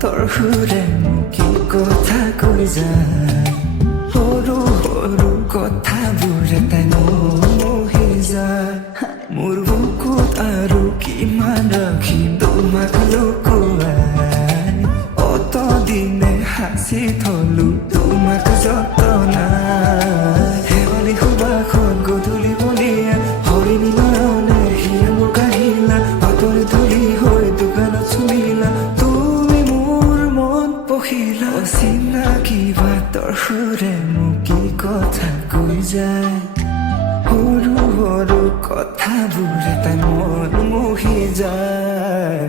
তোৰ সুৰে কি কথা কৈ যায় সৰু সৰু কথাবোৰে তাই মোহি যায় মোৰ বুকুত আৰু কিমান ৰাখিম তোমাক লুকুৱাই অতদিনে সাঁচি থলো তোমাক যতনাই শেৱালি সুবাসত গধূলি বলিয়া হৰিণী নয়নে হিয়া মোৰ কাহিলা বাতৰি ধূলি হৈ দোকানত চুমিলা তুমি মোৰ মন পখিলা অচিনাকি বাতৰ সুৰে মোক কি কথা কৈ যায় সৰু সৰু কথাবোৰে তাই মন মোহি যায়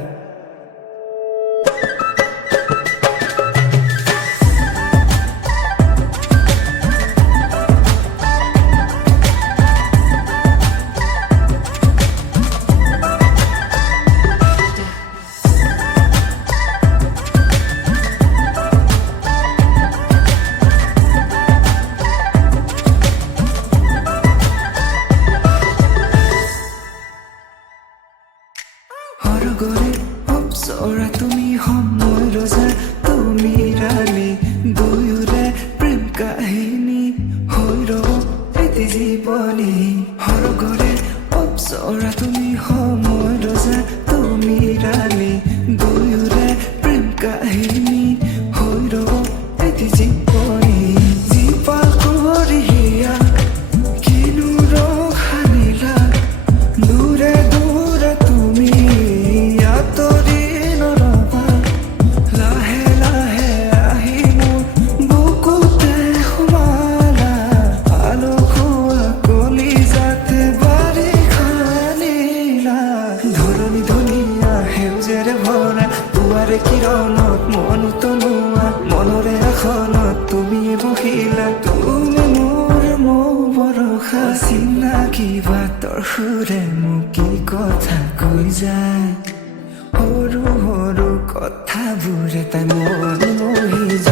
হৰগৰে অপচৰা তুমি সময় ৰজা তুমি ৰাণী দুয়োৰে প্ৰেম কাহিনী হৈ ৰব এটি জীৱনী হৰগৰে অপচৰা তুমি সময় ৰজা তুমি ৰাণী দুয়োৰে প্ৰেম কাহিনী হৈ ৰব এটি জীৱনী জীপাল কৰি হিয়া কিনো ৰং সানিলা দূৰে দূৰে তুমি কিৰণত মন তনোৱা মনৰে আসনত তুমি বহিলা তুমি মোৰ মৌ বৰষা চিনাকি বাতৰ সুৰে মোক কি কথা কৈ যায় সৰু সৰু কথাবোৰে তাই মন মোহি যায়